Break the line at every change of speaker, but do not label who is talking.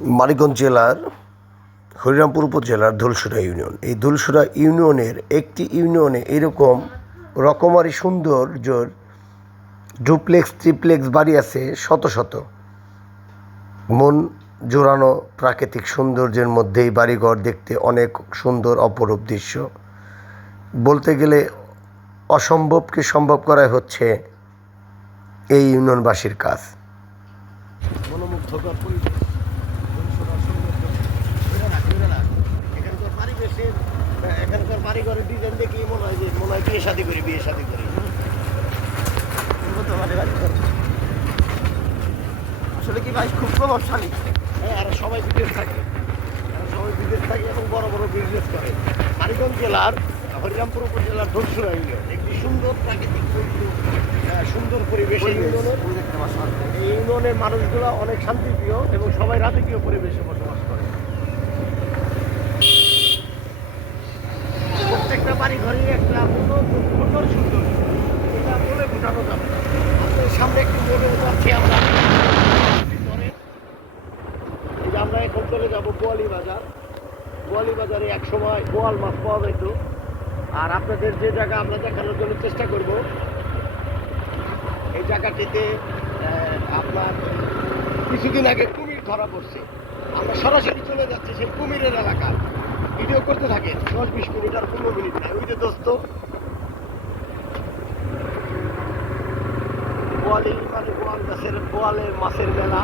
মানিকগঞ্জ জেলার, হরিরামপুর উপজেলার ধুলসুরা ইউনিয়ন। এই ধুলসুরা ইউনিয়নের একটি ইউনিয়নে এরকম রকমারি সৌন্দর্যর ডুপ্লেক্স, ট্রিপ্লেক্স বাড়ি আছে শত শত। মন জোড়ানো প্রাকৃতিক সৌন্দর্যের মধ্যেই বাড়িঘর দেখতে অনেক সুন্দর অপরূপ দৃশ্য। বলতে গেলে অসম্ভবকে সম্ভব করাই হচ্ছে এই ইউনিয়নবাসীর কাজ। মনোমুগ্ধকর পরিবেশ। এখানকার ডিজাইন দেখলেই মনে হয় যে মনে হয় বিয়ে শাদি করি বিয়ে শাদি করি।
আসলে কি ভাই খুব প্রভাবশালী।
হ্যাঁ আর সবাই বিদেশ থাকে। আর সবাই বিদেশ থাকে এবং বড় বড় বিজনেস করে। মানিকগঞ্জ জেলার হরিরামপুর উপজেলার ধরসুরা ইউনিয়ন একটি সুন্দর প্রাকৃতিক সুন্দর পরিবেশ এই ইউনিয়নের এই ইউনিয়নের মানুষগুলো অনেক শান্তিপ্রিয় এবং সবাই রাজকীয় পরিবেশে বসবাস করে। প্রত্যেকটা বাড়ি ঘরে একটা সুন্দর সুন্দর এটা বলে বোঝানো যাবে না। আপনার সামনে একটি মোড়ে যাচ্ছি আমরা। আমরা এখন চলে যাব গোয়ালি বাজার। গোয়ালি বাজারে এক সময় গোয়াল মাছ পাওয়া যেত আর আপনাদের যে জায়গা আমরা দেখানোর জন্য চেষ্টা করব, এই জায়গাটিতে আপনার কিছুদিন আগে কুমির ধরা পড়ছে। আমরা সরাসরি চলে যাচ্ছি সেই কুমিরের এলাকা ভিডিও করতে থাকে। দশ বিশ মিনিট আর পনেরো মিনিট নাই। ওই যে দোস্ত। বোয়ালি মানে বোয়াল গাছের বোয়ালের মাছের মেলা।